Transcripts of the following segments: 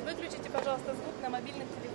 И выключите, пожалуйста, звук на мобильных телефонах.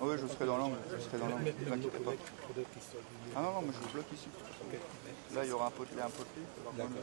Oui, je serai dans l'angle, ne vous inquiétez pas. Ah non, non, mais je vous bloque ici. Là, il y aura un potelet, D'accord.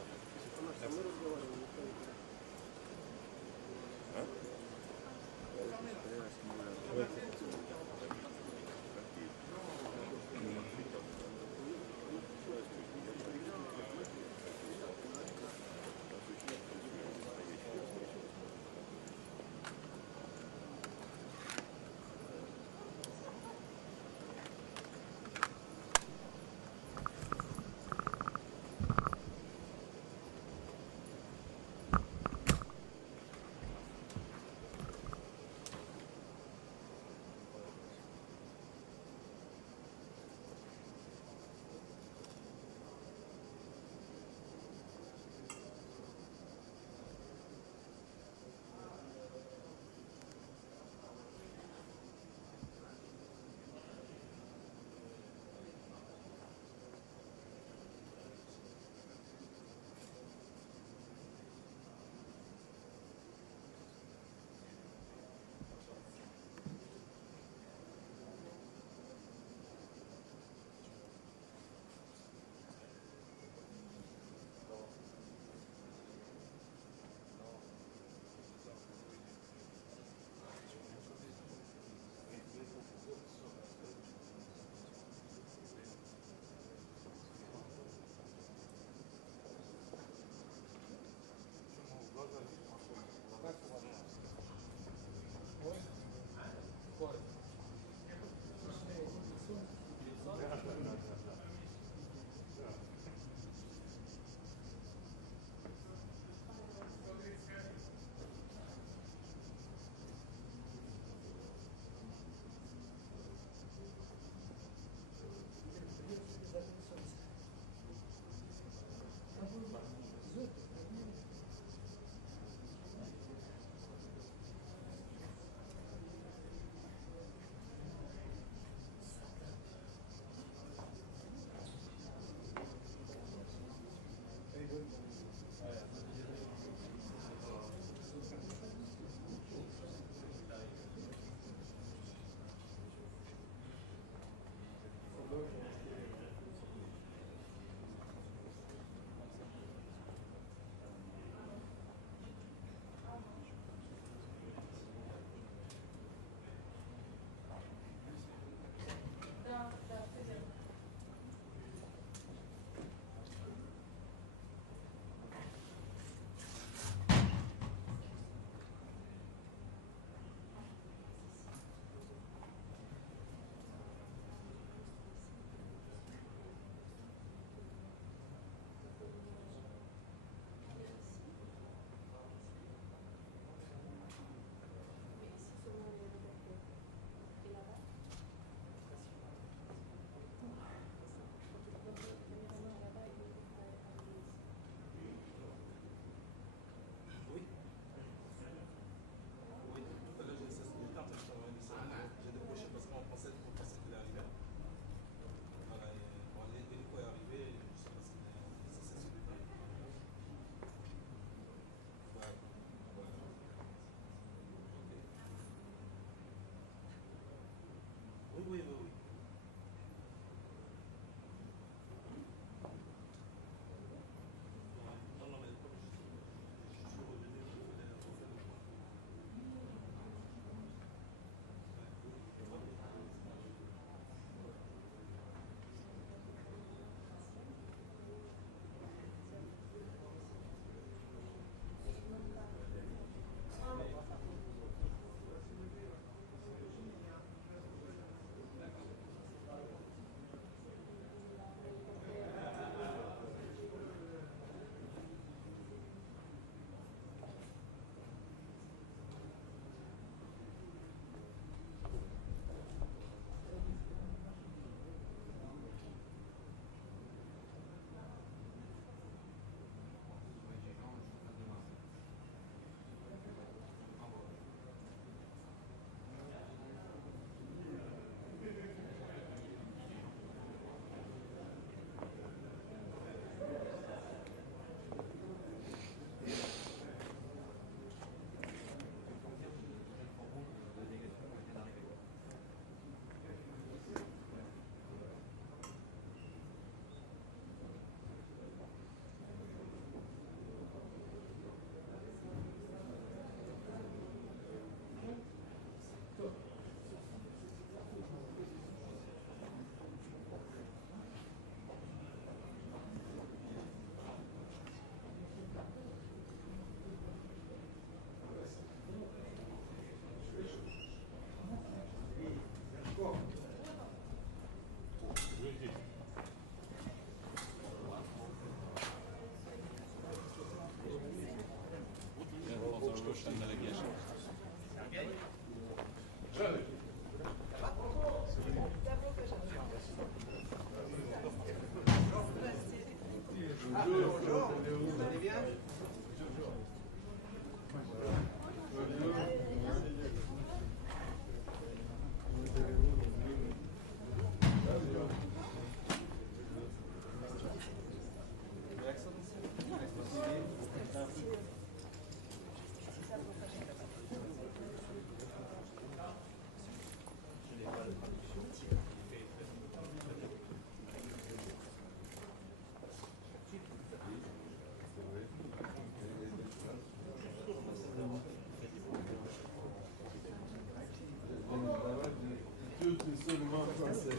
Absolument, ça c'est...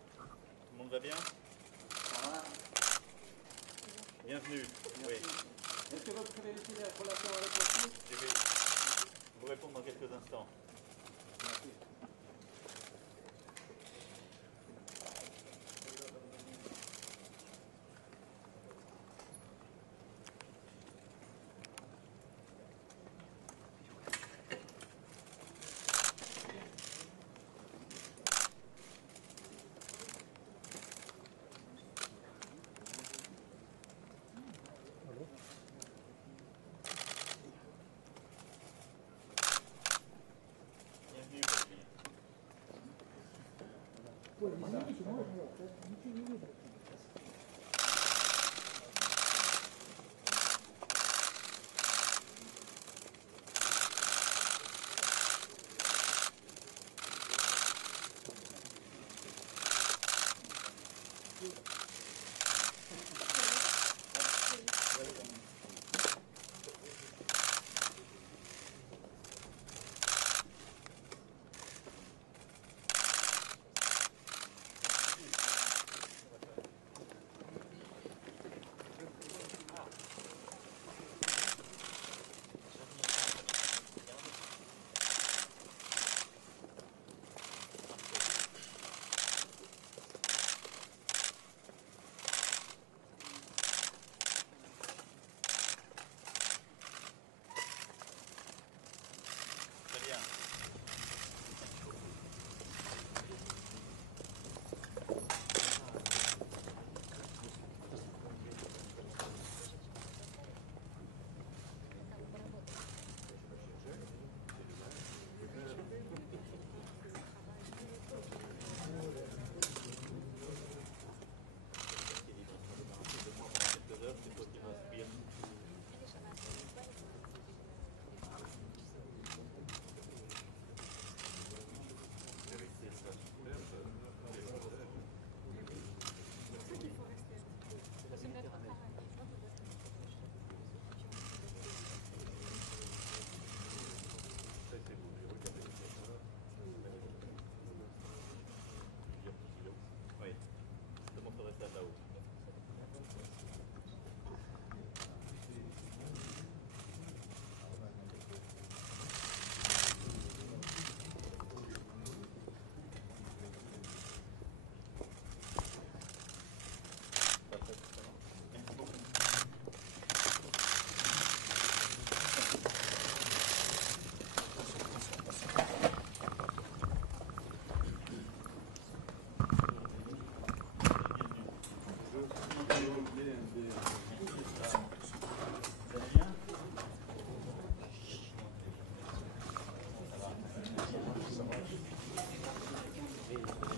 Tout le monde va bien? Bienvenue. Oui. Est-ce que vous connaissez la relation avec la Suisse? Je vais vous répondre dans quelques instants. Bienvenue, Valérie. Très bien. Quelques heures, c'est toi qui m'inspire. Oui, je te montrerai ça là-haut. Parfait. Merci beaucoup.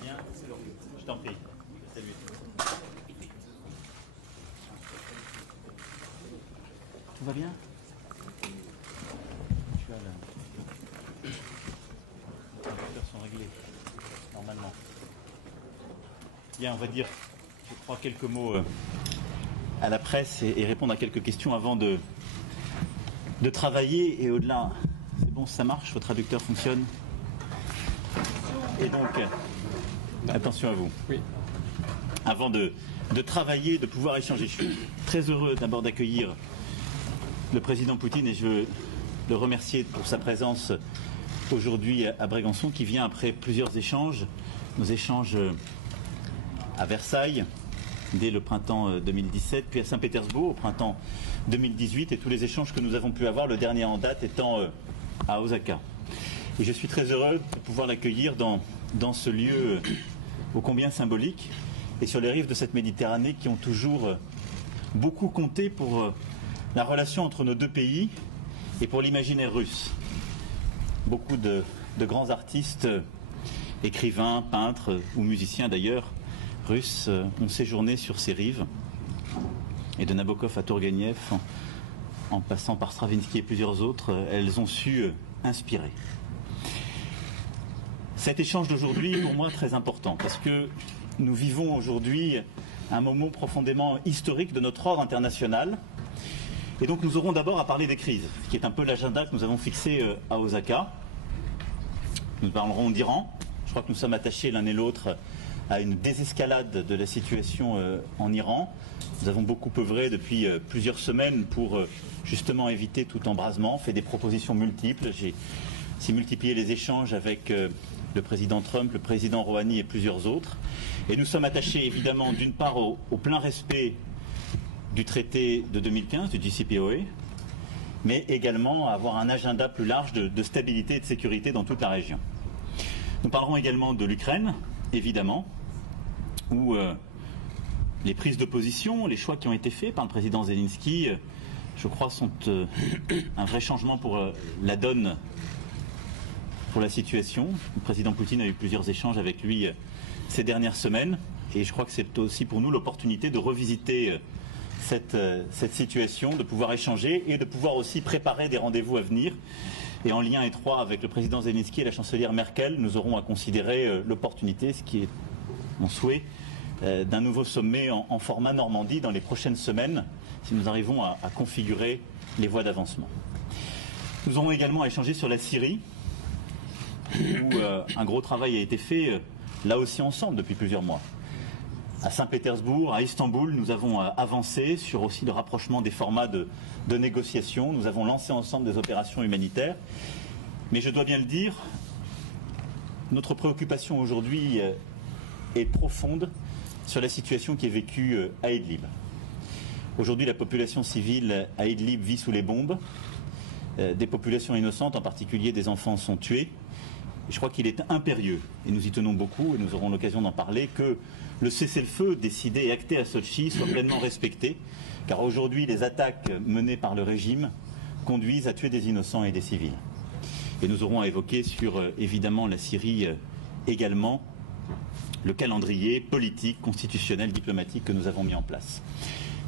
Bien, je t'en prie. Salut. Tout va bien? Tu as là. Les compteurs sont réglés, normalement. Bien, on va dire, je crois, quelques mots à la presse et répondre à quelques questions avant de travailler et au-delà. C'est bon, ça marche, votre traducteur fonctionne? Et donc, attention à vous. Oui. Avant de de travailler, de pouvoir échanger. Je suis très heureux d'abord d'accueillir le président Poutine et je veux le remercier pour sa présence aujourd'hui à Brégançon, qui vient après plusieurs échanges, nos échanges à Versailles dès le printemps 2017, puis à Saint-Pétersbourg au printemps 2018 et tous les échanges que nous avons pu avoir, le dernier en date étant à Osaka. Et je suis très heureux de pouvoir l'accueillir dans ce lieu ô combien symbolique et sur les rives de cette Méditerranée qui ont toujours beaucoup compté pour la relation entre nos deux pays et pour l'imaginaire russe. Beaucoup de grands artistes, écrivains, peintres ou musiciens d'ailleurs, russes ont séjourné sur ces rives. Et de Nabokov à Tourgueniev, en passant par Stravinsky et plusieurs autres, elles ont su inspirer. Cet échange d'aujourd'hui est pour moi très important parce que nous vivons aujourd'hui un moment profondément historique de notre ordre international. Et donc nous aurons d'abord à parler des crises, qui est un peu l'agenda que nous avons fixé à Osaka. Nous parlerons d'Iran. Je crois que nous sommes attachés l'un et l'autre à une désescalade de la situation en Iran. Nous avons beaucoup œuvré depuis plusieurs semaines pour justement éviter tout embrasement, fait des propositions multiples. J'ai multiplié les échanges avec le président Trump, le président Rouhani et plusieurs autres. Et nous sommes attachés évidemment d'une part au plein respect du traité de 2015, du JCPOA, mais également à avoir un agenda plus large de stabilité et de sécurité dans toute la région. Nous parlerons également de l'Ukraine, évidemment, où les prises de position, les choix qui ont été faits par le président Zelensky, je crois, sont un vrai changement pour la donne, pour la situation. Le président Poutine a eu plusieurs échanges avec lui ces dernières semaines, et je crois que c'est aussi pour nous l'opportunité de revisiter cette situation, de pouvoir échanger et de pouvoir aussi préparer des rendez-vous à venir. Et en lien étroit avec le président Zelensky et la chancelière Merkel, nous aurons à considérer l'opportunité, ce qui est mon souhait, d'un nouveau sommet en format Normandie dans les prochaines semaines, si nous arrivons à configurer les voies d'avancement. Nous aurons également à échanger sur la Syrie, où un gros travail a été fait, là aussi ensemble, depuis plusieurs mois. À Saint-Pétersbourg, à Istanbul, nous avons avancé sur aussi le rapprochement des formats de négociation. Nous avons lancé ensemble des opérations humanitaires. Mais je dois bien le dire, notre préoccupation aujourd'hui est profonde sur la situation qui est vécue à Idlib. Aujourd'hui, la population civile à Idlib vit sous les bombes. Des populations innocentes, en particulier des enfants, sont tués. Je crois qu'il est impérieux, et nous y tenons beaucoup, et nous aurons l'occasion d'en parler, que le cessez-le-feu décidé et acté à Sotchi soit pleinement respecté, car aujourd'hui les attaques menées par le régime conduisent à tuer des innocents et des civils. Et nous aurons à évoquer sur, évidemment, la Syrie également, le calendrier politique, constitutionnel, diplomatique que nous avons mis en place.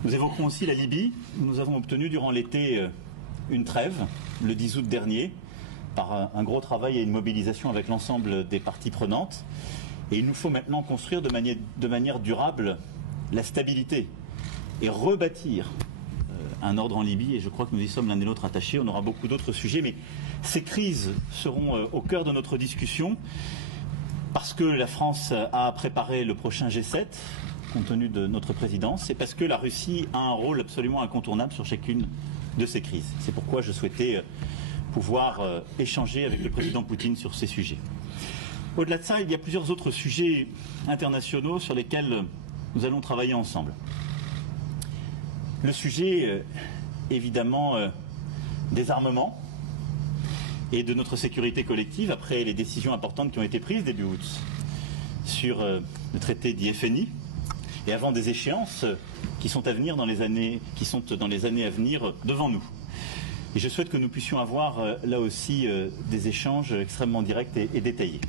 Nous évoquerons aussi la Libye, où nous avons obtenu durant l'été une trêve, le 10 août dernier, par un gros travail et une mobilisation avec l'ensemble des parties prenantes. Et il nous faut maintenant construire de manière durable la stabilité et rebâtir un ordre en Libye. Et je crois que nous y sommes l'un et l'autre attachés. On aura beaucoup d'autres sujets, mais ces crises seront au cœur de notre discussion parce que la France a préparé le prochain G7, compte tenu de notre présidence, et parce que la Russie a un rôle absolument incontournable sur chacune de ces crises. C'est pourquoi je souhaitais pouvoir échanger avec le président Poutine sur ces sujets. Au-delà de ça, il y a plusieurs autres sujets internationaux sur lesquels nous allons travailler ensemble. Le sujet, évidemment, des armements et de notre sécurité collective après les décisions importantes qui ont été prises début août sur le traité d'IFNI et avant des échéances qui sont à venir dans les années à venir devant nous. Et je souhaite que nous puissions avoir là aussi des échanges extrêmement directs et détaillés.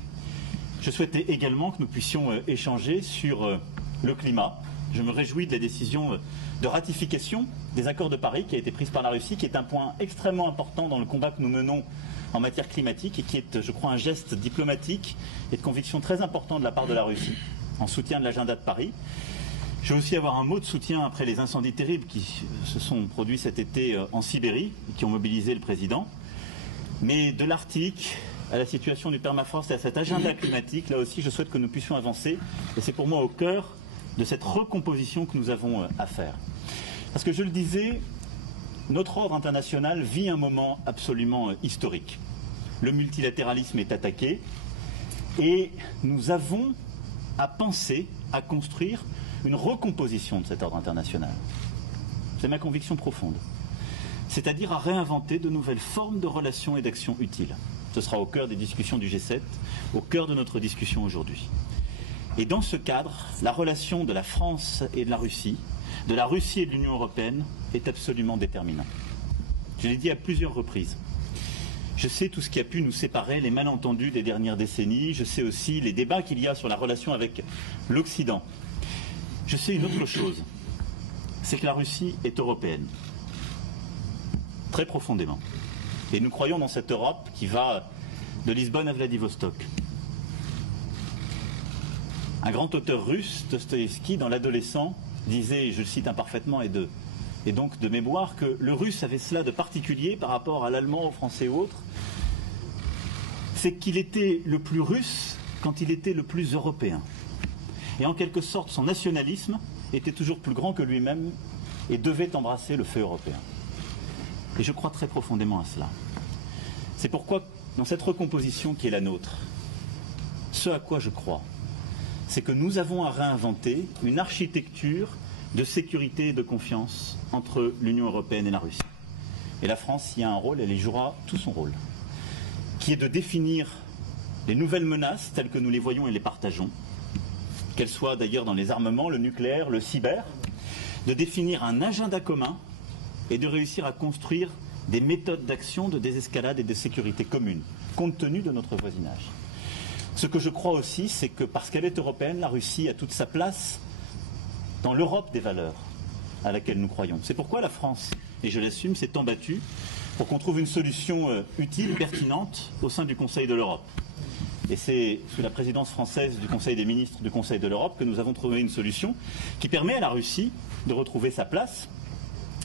Je souhaitais également que nous puissions échanger sur le climat. Je me réjouis de la décision de ratification des accords de Paris qui a été prise par la Russie, qui est un point extrêmement important dans le combat que nous menons en matière climatique et qui est, je crois, un geste diplomatique et de conviction très important de la part de la Russie en soutien de l'agenda de Paris. Je veux aussi avoir un mot de soutien après les incendies terribles qui se sont produits cet été en Sibérie et qui ont mobilisé le président. Mais de l'Arctique à la situation du permafrost et à cet agenda climatique, là aussi je souhaite que nous puissions avancer. Et c'est pour moi au cœur de cette recomposition que nous avons à faire. Parce que je le disais, notre ordre international vit un moment absolument historique. Le multilatéralisme est attaqué et nous avons à penser, à construire une recomposition de cet ordre international. C'est ma conviction profonde. C'est-à-dire à réinventer de nouvelles formes de relations et d'actions utiles. Ce sera au cœur des discussions du G7, au cœur de notre discussion aujourd'hui. Et dans ce cadre, la relation de la France et de la Russie et de l'Union européenne est absolument déterminante. Je l'ai dit à plusieurs reprises. Je sais tout ce qui a pu nous séparer, les malentendus des dernières décennies. Je sais aussi les débats qu'il y a sur la relation avec l'Occident. Je sais une autre chose, c'est que la Russie est européenne, très profondément. Et nous croyons dans cette Europe qui va de Lisbonne à Vladivostok. Un grand auteur russe, Dostoïevski, dans l'adolescent, disait, je le cite imparfaitement et donc de mémoire, que le russe avait cela de particulier par rapport à l'allemand, au français ou autre, c'est qu'il était le plus russe quand il était le plus européen. Et en quelque sorte, son nationalisme était toujours plus grand que lui-même et devait embrasser le fait européen. Et je crois très profondément à cela. C'est pourquoi, dans cette recomposition qui est la nôtre, ce à quoi je crois, c'est que nous avons à réinventer une architecture de sécurité et de confiance entre l'Union européenne et la Russie. Et la France y a un rôle, elle y jouera tout son rôle, qui est de définir les nouvelles menaces telles que nous les voyons et les partageons, qu'elles soient d'ailleurs dans les armements, le nucléaire, le cyber, de définir un agenda commun et de réussir à construire des méthodes d'action de désescalade et de sécurité commune, compte tenu de notre voisinage. Ce que je crois aussi, c'est que parce qu'elle est européenne, la Russie a toute sa place dans l'Europe des valeurs à laquelle nous croyons. C'est pourquoi la France, et je l'assume, s'est embattue pour qu'on trouve une solution utile, pertinente, au sein du Conseil de l'Europe. Et c'est sous la présidence française du Conseil des ministres du Conseil de l'Europe que nous avons trouvé une solution qui permet à la Russie de retrouver sa place.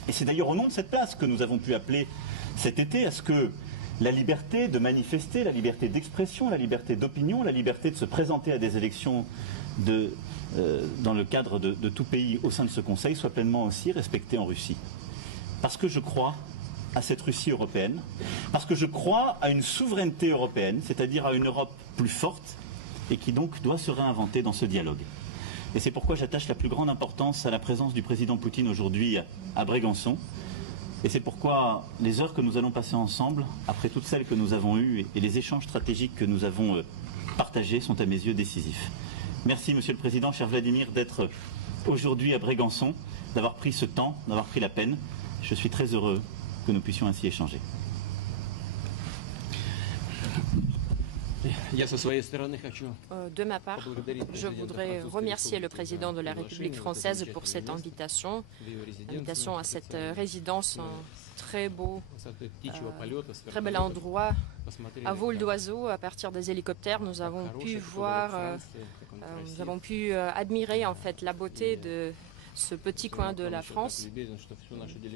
Et c'est d'ailleurs au nom de cette place que nous avons pu appeler cet été à ce que la liberté de manifester, la liberté d'expression, la liberté d'opinion, la liberté de se présenter à des élections dans le cadre de tout pays au sein de ce Conseil soit pleinement aussi respectée en Russie. Parce que je crois à cette Russie européenne, parce que je crois à une souveraineté européenne, c'est-à-dire à une Europe plus forte et qui donc doit se réinventer dans ce dialogue. Et c'est pourquoi j'attache la plus grande importance à la présence du président Poutine aujourd'hui à Brégançon. Et c'est pourquoi les heures que nous allons passer ensemble, après toutes celles que nous avons eues et les échanges stratégiques que nous avons partagés, sont à mes yeux décisifs. Merci Monsieur le Président, cher Vladimir, d'être aujourd'hui à Brégançon, d'avoir pris ce temps, d'avoir pris la peine. Je suis très heureux que nous puissions ainsi échanger. De ma part, je voudrais remercier le président de la République française pour cette invitation à cette résidence, un très bel endroit, à vol d'oiseau. À partir des hélicoptères, nous avons pu admirer en fait la beauté de ce petit coin de la France.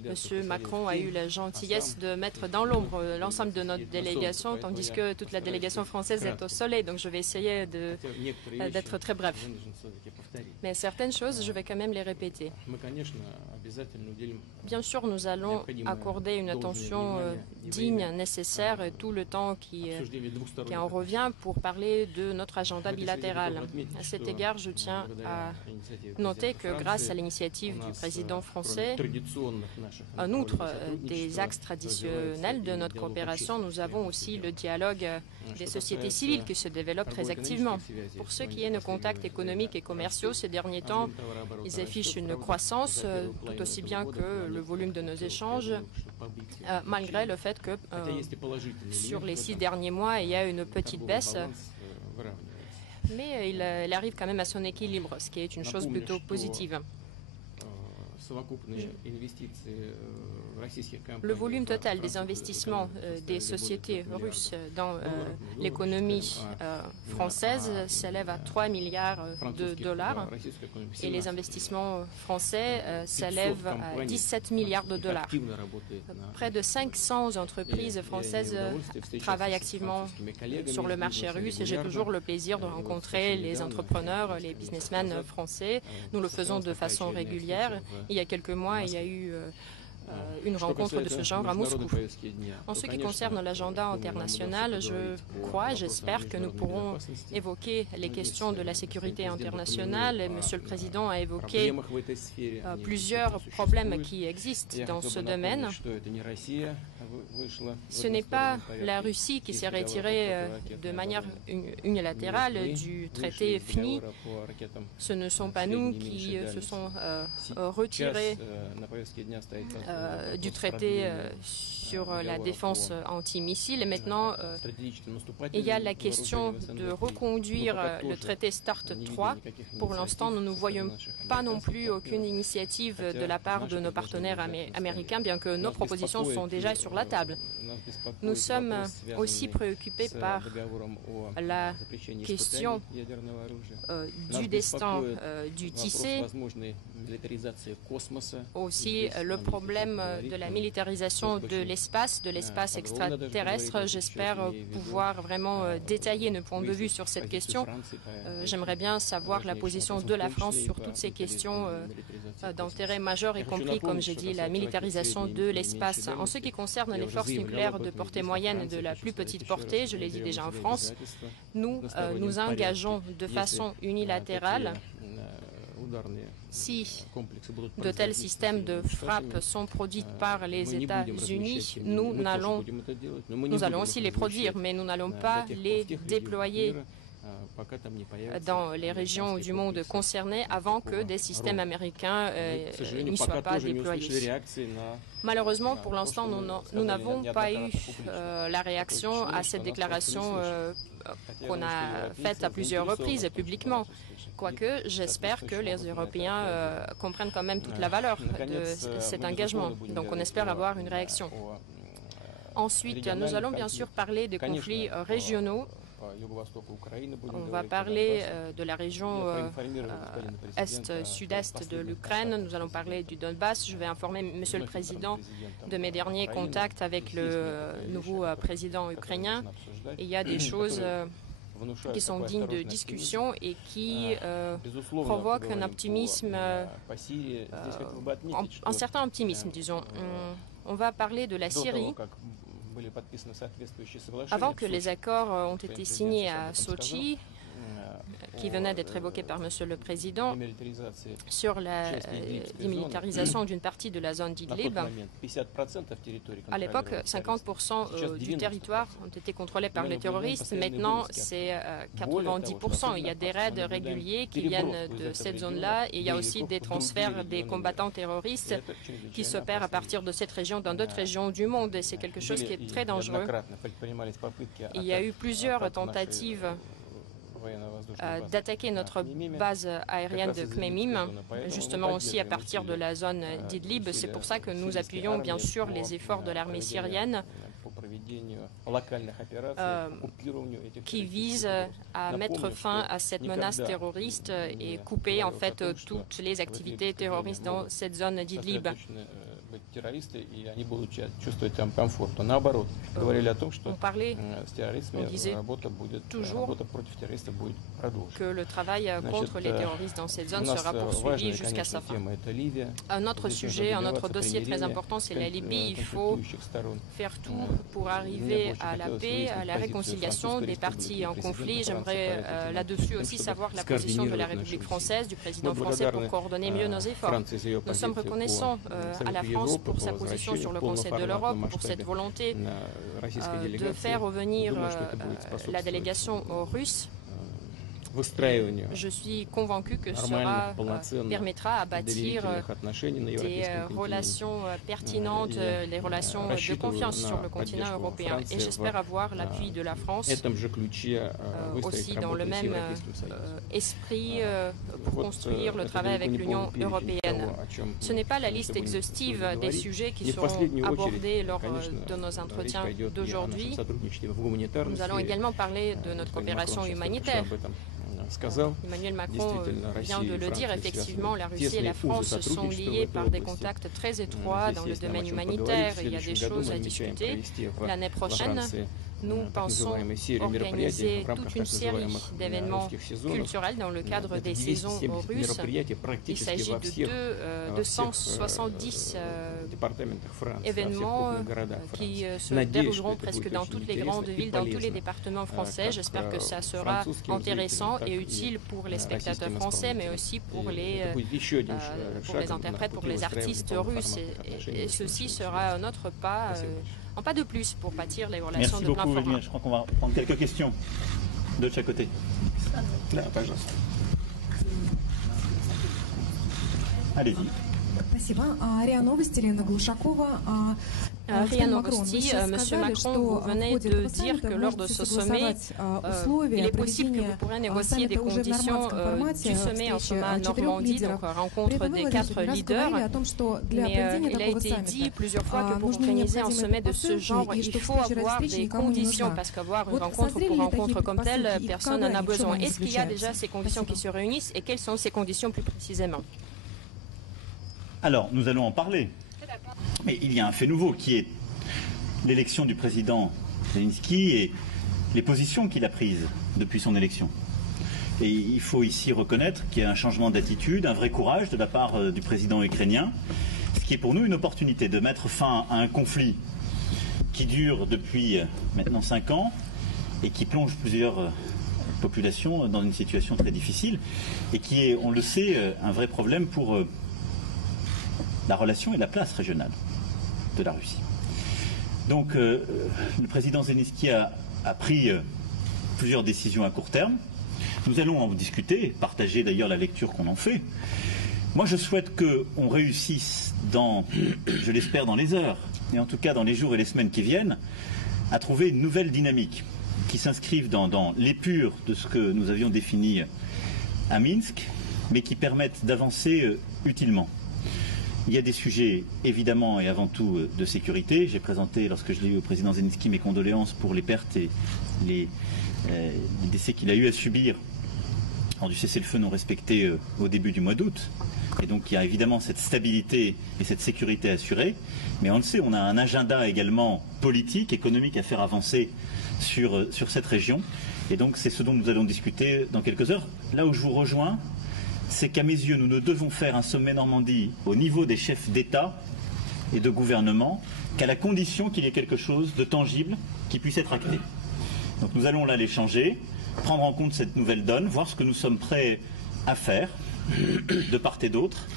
Monsieur Macron a eu la gentillesse de mettre dans l'ombre l'ensemble de notre délégation, tandis que toute la délégation française est au soleil, donc je vais essayer d'être très bref. Mais certaines choses, je vais quand même les répéter. Bien sûr, nous allons accorder une attention digne, nécessaire, tout le temps qui en revient pour parler de notre agenda bilatéral. À cet égard, je tiens à noter que grâce à l'initiative du président français, en outre des axes traditionnels de notre coopération, nous avons aussi le dialogue des sociétés civiles qui se développe très activement. Pour ce qui est de nos contacts économiques et commerciaux, ces derniers temps, ils affichent une croissance tout aussi bien que le volume de nos échanges, malgré le fait que sur les 6 derniers mois, il y a une petite baisse. Mais il arrive quand même à son équilibre, ce qui est une chose plutôt positive. Le volume total des investissements des sociétés russes dans l'économie française s'élève à 3 milliards de dollars et les investissements français s'élèvent à 17 milliards de dollars. Près de 500 entreprises françaises travaillent activement sur le marché russe et j'ai toujours le plaisir de rencontrer les entrepreneurs, les businessmen français. Nous le faisons de façon régulière. Il y a quelques mois, il y a eu une rencontre de ce genre à Moscou. En ce qui concerne l'agenda international, je crois, j'espère que nous pourrons évoquer les questions de la sécurité internationale. Et Monsieur le Président a évoqué plusieurs problèmes qui existent dans ce domaine. Ce n'est pas la Russie qui s'est retirée de manière unilatérale du traité FNI. Ce ne sont pas nous qui se sont retirés du traité sur la défense antimissile. Et maintenant, il y a la question de reconduire le traité START 3. Pour l'instant, nous ne voyons pas non plus aucune initiative de la part de nos partenaires américains, bien que nos propositions sont déjà sur la table. Nous sommes aussi préoccupés par la question du destin du TICE, aussi le problème de la militarisation de l'espace extraterrestre. J'espère pouvoir vraiment détailler nos points de vue sur cette question. J'aimerais bien savoir la position de la France sur toutes ces questions d'intérêt majeur, y compris, comme j'ai dit, la militarisation de l'espace. En ce qui concerne les forces nucléaires de portée moyenne et de la plus petite portée, je l'ai dit déjà en France, nous nous engageons de façon unilatérale. Si de tels systèmes de frappe sont produits par les États-Unis, nous allons aussi les produire, mais nous n'allons pas les déployer dans les régions du monde concernées avant que des systèmes américains n'y soient pas déployés. Malheureusement, pour l'instant, nous n'avons pas eu la réaction à cette déclaration qu'on a faite à plusieurs reprises publiquement. Quoique, j'espère que les Européens comprennent quand même toute la valeur de cet engagement. Donc, on espère avoir une réaction. Ensuite, nous allons bien sûr parler des conflits régionaux. On va parler de la région est-sud-est de l'Ukraine. Nous allons parler du Donbass. Je vais informer Monsieur le Président de mes derniers contacts avec le nouveau président ukrainien. Il y a des choses qui sont dignes de discussion et qui provoquent un optimisme, un certain optimisme, disons. On va parler de la Syrie. Avant que les accords ont été signés à Sochi, qui venait d'être évoqué par Monsieur le Président, sur la démilitarisation d'une partie de la zone d'Idlib. À l'époque, 50% du territoire ont été contrôlés par les terroristes. Maintenant, c'est 90%. Il y a des raids réguliers qui viennent de cette zone-là et il y a aussi des transferts des combattants terroristes qui s'opèrent à partir de cette région dans d'autres régions du monde. Et c'est quelque chose qui est très dangereux. Il y a eu plusieurs tentatives d'attaquer notre base aérienne de Khmeimim, justement aussi à partir de la zone d'Idlib. C'est pour ça que nous appuyons bien sûr les efforts de l'armée syrienne qui visent à mettre fin à cette menace terroriste et couper en fait toutes les activités terroristes dans cette zone d'Idlib. On disait toujours que le travail contre les terroristes dans cette zone sera poursuivi jusqu'à sa fin. Un autre sujet, un autre dossier très important, c'est la Libye. Il faut faire tout pour arriver à la paix, à la réconciliation des parties en conflit. J'aimerais là-dessus aussi savoir la position de la République française, du président français, pour coordonner mieux nos efforts. Nous sommes reconnaissants à la France pour sa position sur le Conseil de l'Europe, pour cette volonté de faire revenir la délégation russe. Je suis convaincu que cela permettra à bâtir des relations pertinentes, les relations de confiance sur le continent européen. Et j'espère avoir l'appui de la France aussi dans le même esprit pour construire le travail avec l'Union européenne. Ce n'est pas la liste exhaustive des sujets qui seront abordés lors de nos entretiens d'aujourd'hui. Nous allons également parler de notre coopération humanitaire. Emmanuel Macron vient de le dire, effectivement, la Russie et la France sont liées par des contacts très étroits dans le domaine humanitaire. Il y a des choses à discuter. L'année prochaine, nous pensons organiser toute une série d'événements culturels dans le cadre des saisons russes. Il s'agit de 270 événements qui se dérouleront presque dans toutes les grandes villes, dans tous les départements français. J'espère que ça sera intéressant et utile pour les spectateurs français, mais aussi pour les interprètes, pour les artistes russes. Et ceci sera un autre pas, un pas de plus pour bâtir les relations de plein format. Merci beaucoup, je crois qu'on va prendre quelques questions de chaque côté. Là, пожалуйста. Allez-y. Спасибо. РИА Новости, Лена Глушакова. RIA Novosti, M. Macron, vous venez de dire que lors de ce sommet, il est possible que vous pourrez négocier des conditions du sommet en sommet Normandie, donc rencontre des 4 leaders. Mais il a été dit plusieurs fois que pour organiser un sommet de ce genre, il faut avoir des conditions, parce qu'avoir une rencontre pour rencontre comme telle, personne n'en a besoin. Est-ce qu'il y a déjà ces conditions qui se réunissent et quelles sont ces conditions plus précisément? Alors, nous allons en parler. Mais il y a un fait nouveau qui est l'élection du président Zelensky et les positions qu'il a prises depuis son élection. Et il faut ici reconnaître qu'il y a un changement d'attitude, un vrai courage de la part du président ukrainien, ce qui est pour nous une opportunité de mettre fin à un conflit qui dure depuis maintenant 5 ans et qui plonge plusieurs populations dans une situation très difficile et qui est, on le sait, un vrai problème pour la relation et la place régionale de la Russie. Donc le président Zelensky a pris plusieurs décisions à court terme. Nous allons en discuter, partager d'ailleurs la lecture qu'on en fait. Moi je souhaite qu'on réussisse je l'espère dans les heures, et en tout cas dans les jours et les semaines qui viennent, à trouver une nouvelle dynamique qui s'inscrive dans l'épure de ce que nous avions défini à Minsk, mais qui permette d'avancer utilement. Il y a des sujets, évidemment et avant tout, de sécurité. J'ai présenté, lorsque je l'ai eu au président Zelensky, mes condoléances pour les pertes et les décès qu'il a eu à subir lors du cessez-le-feu non respecté au début du mois d'août. Et donc il y a évidemment cette stabilité et cette sécurité assurée. Mais on le sait, on a un agenda également politique, économique à faire avancer sur cette région. Et donc c'est ce dont nous allons discuter dans quelques heures. Là où je vous rejoins, c'est qu'à mes yeux, nous ne devons faire un sommet Normandie au niveau des chefs d'État et de gouvernement qu'à la condition qu'il y ait quelque chose de tangible qui puisse être acté. Donc nous allons là l'échanger, prendre en compte cette nouvelle donne, voir ce que nous sommes prêts à faire de part et d'autre.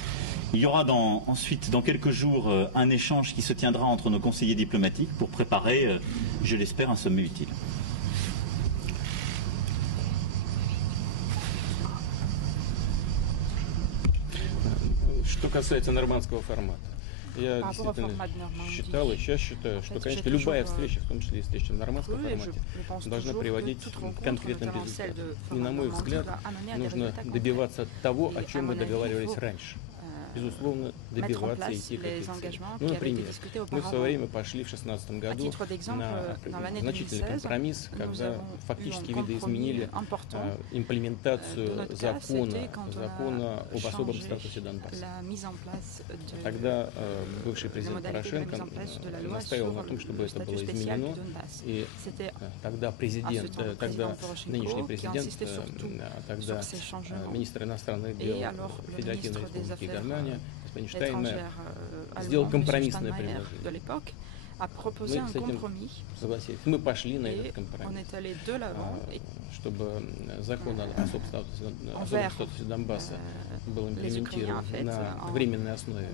Il y aura ensuite, dans quelques jours, un échange qui se tiendra entre nos conseillers diplomatiques pour préparer, je l'espère, un sommet utile. Что касается нормандского формата, я действительно считал и сейчас считаю, что, конечно, любая встреча, в том числе и встреча в нормандском формате, должна приводить к конкретным результатам. И, на мой взгляд, нужно добиваться того, о чем мы договаривались раньше. Безусловно, добиваться и идти к этой цели. Ну, например, мы в свое время пошли в 2016 году на значительный компромисс, когда фактически видоизменили имплементацию закона об особом статусе Донбасса. Тогда бывший президент Порошенко настаивал на том, чтобы это было изменено, и тогда нынешний президент, тогда министр иностранных дел Федеративной Республики Германия, господин Штайнмайер, сделал компромиссное предложение. Мы с этим согласились. Мы пошли на этот компромисс, чтобы закон о особом статусе Донбасса был имплементирован на временной основе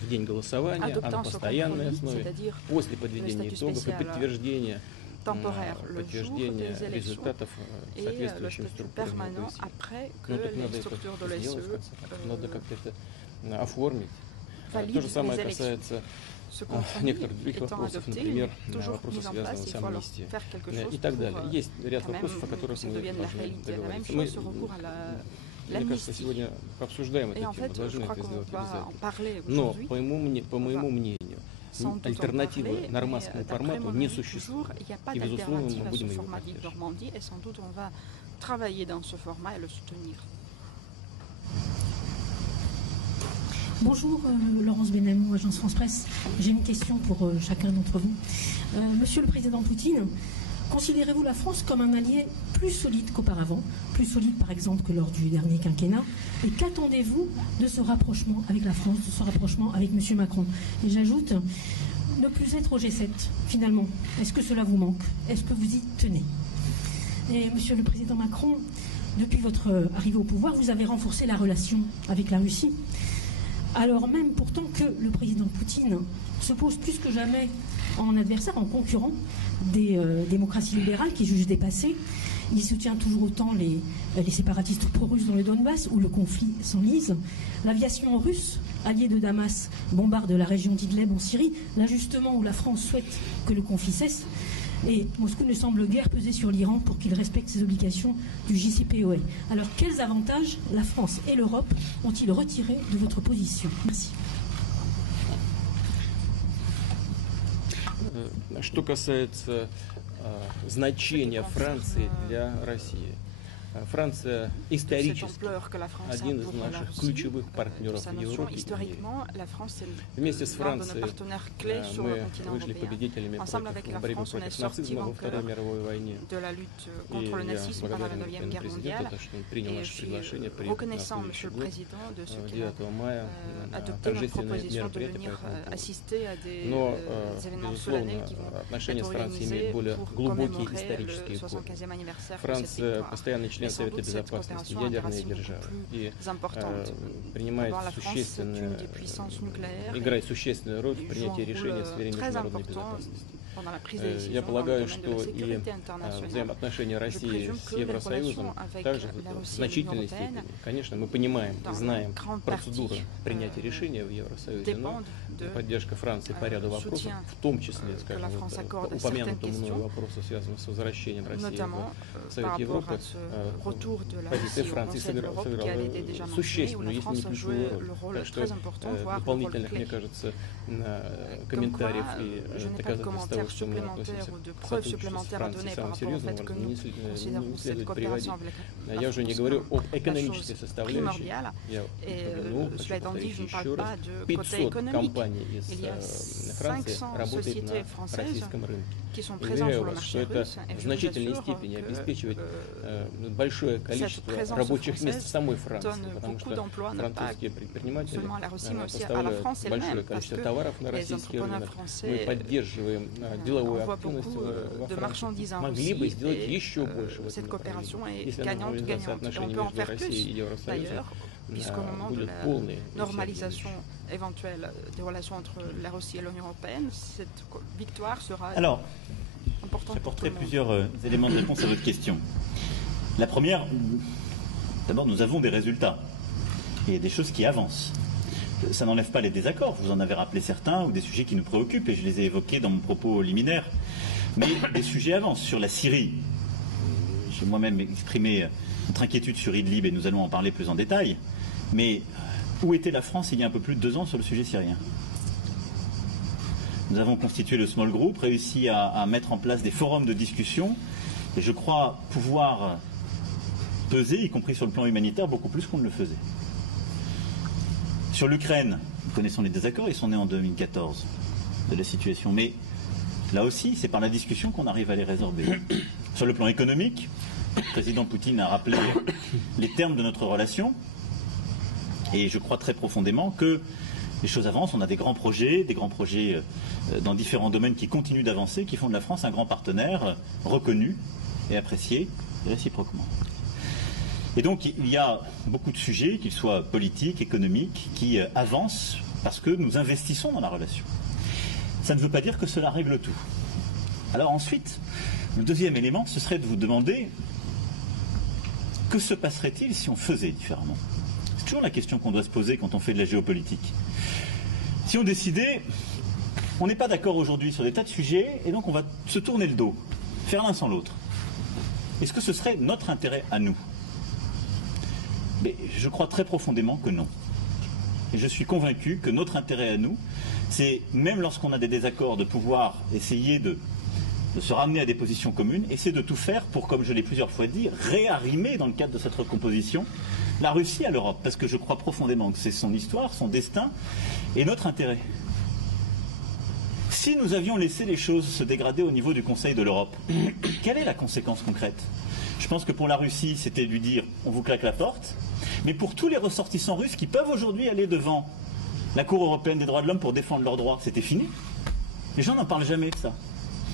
в день голосования, а на постоянной основе после подведения итогов и подтверждения temporaire le jour des élections et le statut permanent après que les structures de l'OSCE valident les élections. Ce compromis étant adopté, toujours mis en place, il faut alors faire quelque chose pour quand même ça devienne la réalité. La même chose sur recours à l'amnistie. Et en fait, je crois qu'on va en parler aujourd'hui. Sans doute альтернативы нормандскому формату не существует. Il n'y a pas d'alternative à ce format dit Normandie et sans doute on va travailler dans ce format et le soutenir. Bonjour, Laurence Benamou, Agence France Presse. J'ai une question pour chacun d'entre vous. Monsieur le Président Poutine, considérez-vous la France comme un allié plus solide qu'auparavant, plus solide par exemple que lors du dernier quinquennat? Et qu'attendez-vous de ce rapprochement avec la France, de ce rapprochement avec M. Macron? Et j'ajoute, ne plus être au G7, finalement, est-ce que cela vous manque? Est-ce que vous y tenez? Et Monsieur le Président Macron, depuis votre arrivée au pouvoir, vous avez renforcé la relation avec la Russie. Alors même pourtant que le président Poutine se pose plus que jamais en adversaire, en concurrent des démocraties libérales qui jugent dépassées. Il soutient toujours autant les séparatistes pro-russes dans le Donbass où le conflit s'enlise. L'aviation russe, alliée de Damas, bombarde la région d'Idleb en Syrie, là justement où la France souhaite que le conflit cesse. Et Moscou ne semble guère peser sur l'Iran pour qu'il respecte ses obligations du JCPOA. Alors quels avantages la France et l'Europe ont-ils retirés de votre position? Merci. Что касается значения Франции для России. Франция исторически один из наших ключевых партнеров в Европе. Вместе с Францией мы вышли победителями против борьбы против нацизма во Второй мировой войне. И я благодарен президенту, что он принял наше приглашение приехать на следующий год, 9 мая, на торжественные мероприятия. Но, безусловно, отношения с Францией имеют более глубокие исторические корни. Франция постоянный член Совета Безопасности, ядерные державы, и принимает играет существенную роль в принятии решений в сфере международной безопасности. Я полагаю, что и взаимоотношения России с Евросоюзом также в значительной степени. Конечно, мы понимаем, знаем процедуру принятия решения в Евросоюзе, но поддержка Франции по ряду вопросов, в том числе, скажем, упомянутому мною вопросу, связанному с возвращением России в Совет Европы, позиция Франции сыграла существенную, если не ключевую роль. Так что дополнительных, мне кажется, комментариев и доказательств того, что мы относимся к сотрудничеству с Францией самым серьезным образом, не следует приводить. Я уже не говорю об экономической составляющей. Я упомянул, хочу повторить еще раз, 500 компаний из Франции работает на российском рынке. И уверяю вас, что это в значительной степени обеспечивает большое количество рабочих мест в самой Франции, потому что французские предприниматели поставляют большое количество товаров на российский рынок. Мы поддерживаем деловую активность во Франции. Могли бы сделать еще больше в этом направлении, если нормализация отношений между Россией и Евросоюзом будет полной. Alors, j'apporterai plusieurs éléments de réponse à votre question. La première, d'abord, nous avons des résultats. Il y a des choses qui avancent. Ça n'enlève pas les désaccords, vous en avez rappelé certains, ou des sujets qui nous préoccupent, et je les ai évoqués dans mon propos liminaire. Mais des sujets avancent. Sur la Syrie, j'ai moi-même exprimé notre inquiétude sur Idlib, et nous allons en parler plus en détail. Mais où était la France il y a un peu plus de 2 ans sur le sujet syrien? Nous avons constitué le small group, réussi à mettre en place des forums de discussion, et je crois pouvoir peser, y compris sur le plan humanitaire, beaucoup plus qu'on ne le faisait. Sur l'Ukraine, nous connaissons les désaccords, ils sont nés en 2014 de la situation, mais là aussi, c'est par la discussion qu'on arrive à les résorber. Sur le plan économique, le président Poutine a rappelé les termes de notre relation, et je crois très profondément que les choses avancent. On a des grands projets dans différents domaines qui continuent d'avancer, qui font de la France un grand partenaire reconnu et apprécié réciproquement. Et donc il y a beaucoup de sujets, qu'ils soient politiques, économiques, qui avancent parce que nous investissons dans la relation. Ça ne veut pas dire que cela règle tout. Alors ensuite, le deuxième élément, ce serait de vous demander que se passerait-il si on faisait différemment? C'est toujours la question qu'on doit se poser quand on fait de la géopolitique. Si on décidait, on n'est pas d'accord aujourd'hui sur des tas de sujets, et donc on va se tourner le dos, faire l'un sans l'autre. Est-ce que ce serait notre intérêt à nous? Mais je crois très profondément que non. Et je suis convaincu que notre intérêt à nous, c'est, même lorsqu'on a des désaccords, de pouvoir essayer de se ramener à des positions communes, essayer de tout faire pour, comme je l'ai plusieurs fois dit, réarrimer dans le cadre de cette recomposition la Russie à l'Europe. Parce que je crois profondément que c'est son histoire, son destin et notre intérêt. Si nous avions laissé les choses se dégrader au niveau du Conseil de l'Europe, quelle est la conséquence concrète? Je pense que pour la Russie, c'était de lui dire on vous claque la porte, mais pour tous les ressortissants russes qui peuvent aujourd'hui aller devant la Cour européenne des droits de l'homme pour défendre leurs droits, c'était fini. Les gens n'en parlent jamais de ça.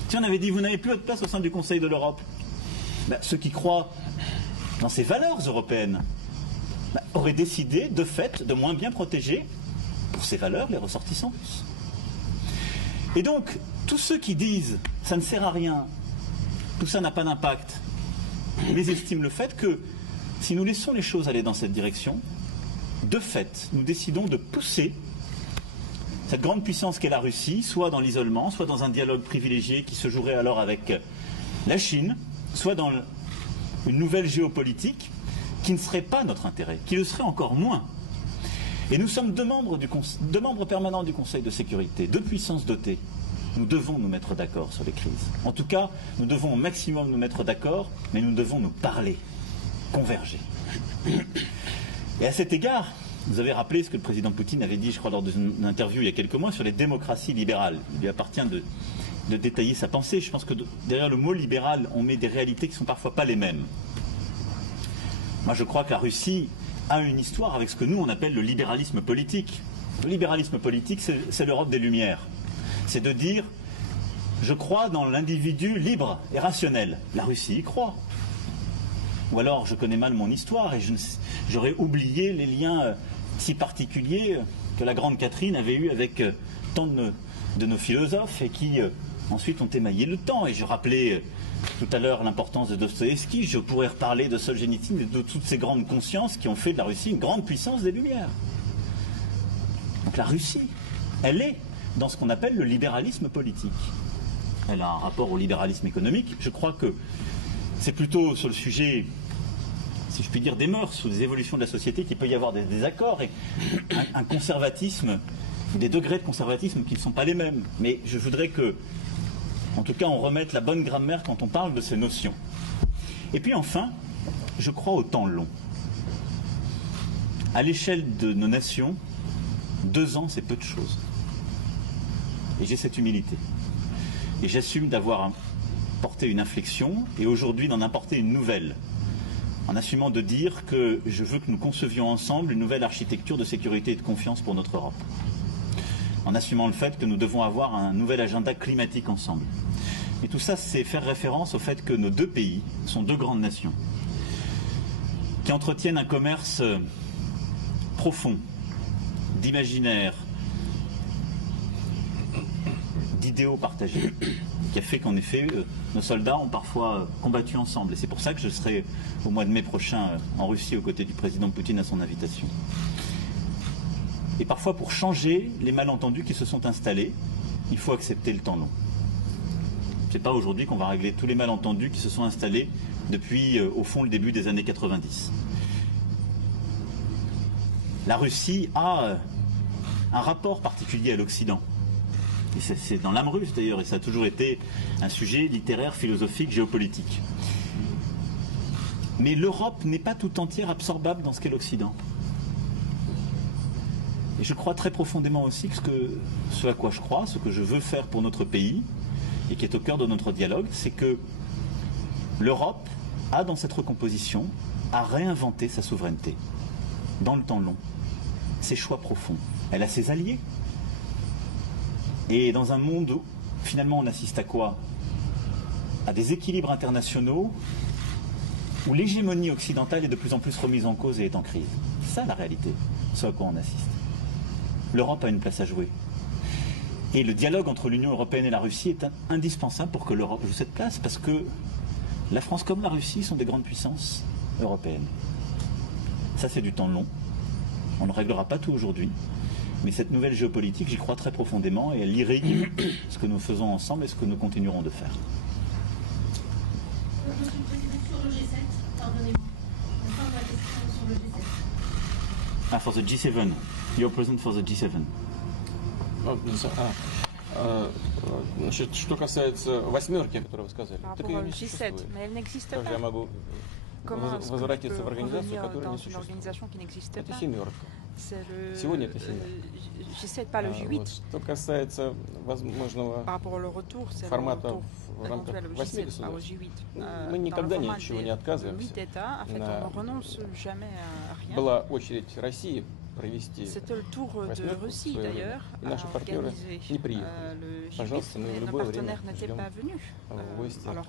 Si on avait dit vous n'avez plus votre place au sein du Conseil de l'Europe, ceux qui croient dans ces valeurs européennes auraient décidé de fait de moins bien protéger pour ces valeurs les ressortissants russes. Et donc, tous ceux qui disent ça ne sert à rien, tout ça n'a pas d'impact, mésestiment le fait que si nous laissons les choses aller dans cette direction, de fait, nous décidons de pousser cette grande puissance qu'est la Russie, soit dans l'isolement, soit dans un dialogue privilégié qui se jouerait alors avec la Chine, soit dans une nouvelle géopolitique qui ne serait pas notre intérêt, qui le serait encore moins. Et nous sommes deux membres permanents du Conseil de sécurité, deux puissances dotées. Nous devons nous mettre d'accord sur les crises. En tout cas, nous devons au maximum nous mettre d'accord, mais nous devons nous parler, converger. Et à cet égard, vous avez rappelé ce que le président Poutine avait dit, je crois, lors d'une interview il y a quelques mois sur les démocraties libérales. Il lui appartient de détailler sa pensée. Je pense que derrière le mot libéral, on met des réalités qui ne sont parfois pas les mêmes. Moi, je crois que la Russie a une histoire avec ce que nous, on appelle le libéralisme politique. Le libéralisme politique, c'est l'Europe des Lumières. C'est de dire, je crois dans l'individu libre et rationnel. La Russie y croit. Ou alors, je connais mal mon histoire et j'aurais oublié les liens si particuliers que la grande Catherine avait eus avec tant de nos philosophes et qui ensuite ont émaillé le temps. Et je rappelais tout à l'heure l'importance de Dostoïevski, je pourrais reparler de Solzhenitsyn et de toutes ces grandes consciences qui ont fait de la Russie une grande puissance des Lumières. Donc la Russie, elle est dans ce qu'on appelle le libéralisme politique. Elle a un rapport au libéralisme économique. Je crois que c'est plutôt sur le sujet, si je puis dire, des mœurs ou des évolutions de la société qu'il peut y avoir des désaccords et un conservatisme, des degrés de conservatisme qui ne sont pas les mêmes. Mais je voudrais que, en tout cas, on remette la bonne grammaire quand on parle de ces notions. Et puis enfin, je crois au temps long. À l'échelle de nos nations, 2 ans, c'est peu de choses. Et j'ai cette humilité. Et j'assume d'avoir porté une inflexion et aujourd'hui d'en apporter une nouvelle. En assumant de dire que je veux que nous concevions ensemble une nouvelle architecture de sécurité et de confiance pour notre Europe. En assumant le fait que nous devons avoir un nouvel agenda climatique ensemble. Et tout ça, c'est faire référence au fait que nos 2 pays sont 2 grandes nations qui entretiennent un commerce profond, d'imaginaire, d'idéaux partagés, qui a fait qu'en effet, nos soldats ont parfois combattu ensemble. Et c'est pour ça que je serai au mois de mai prochain en Russie aux côtés du président Poutine à son invitation. Et parfois, pour changer les malentendus qui se sont installés, il faut accepter le temps long. Ce n'est pas aujourd'hui qu'on va régler tous les malentendus qui se sont installés depuis, au fond, le début des années 90. La Russie a un rapport particulier à l'Occident. Et c'est dans l'âme russe d'ailleurs, et ça a toujours été un sujet littéraire, philosophique, géopolitique. Mais l'Europe n'est pas tout entière absorbable dans ce qu'est l'Occident. Et je crois très profondément aussi que ce à quoi je crois, ce que je veux faire pour notre pays, et qui est au cœur de notre dialogue, c'est que l'Europe a dans cette recomposition à réinventer sa souveraineté, dans le temps long, ses choix profonds. Elle a ses alliés. Et dans un monde où, finalement, on assiste à quoi? À des équilibres internationaux où l'hégémonie occidentale est de plus en plus remise en cause et est en crise. C'est ça la réalité, ce à quoi on assiste. L'Europe a une place à jouer. Et le dialogue entre l'Union européenne et la Russie est indispensable pour que l'Europe joue cette place, parce que la France comme la Russie sont des grandes puissances européennes. Ça, c'est du temps long. On ne réglera pas tout aujourd'hui. Mais cette nouvelle géopolitique, j'y crois très profondément et elle irrigue ce que nous faisons ensemble et ce que nous continuerons de faire. Monsieur le Président, sur le G7, pardonnez-moi. Enfin, la question sur le G7. Ah, for the G7. You're present for the G7. Значит, что касается восьмерки, о которой вы сказали, Par так rapport ее au не G7, существует. mais elle n'existe Как же я pas. могу Comment est-ce que возвратиться je в peux организацию, revenir которая dans не une существует? organisation qui n'existe Это pas? семерка. C'est le Сегодня это семерка. G7, pas le G8. Вот. Что касается возможного Par rapport au retour, c'est le формата retour в рамках éventuel au 8 G7, pas au государств, G8. мы никогда ни от чего не De отказываемся. 8 États, en fait, На- on ne renonce jamais à rien. Была очередь России провести C'était le tour de восьмерку в Russie свое время. d'ailleurs И à наши партнеры organiser не приехали. le Пожалуйста, G8, мы в mais nos любое время partenaires n'étaient ждем pas venus. в гости Alors,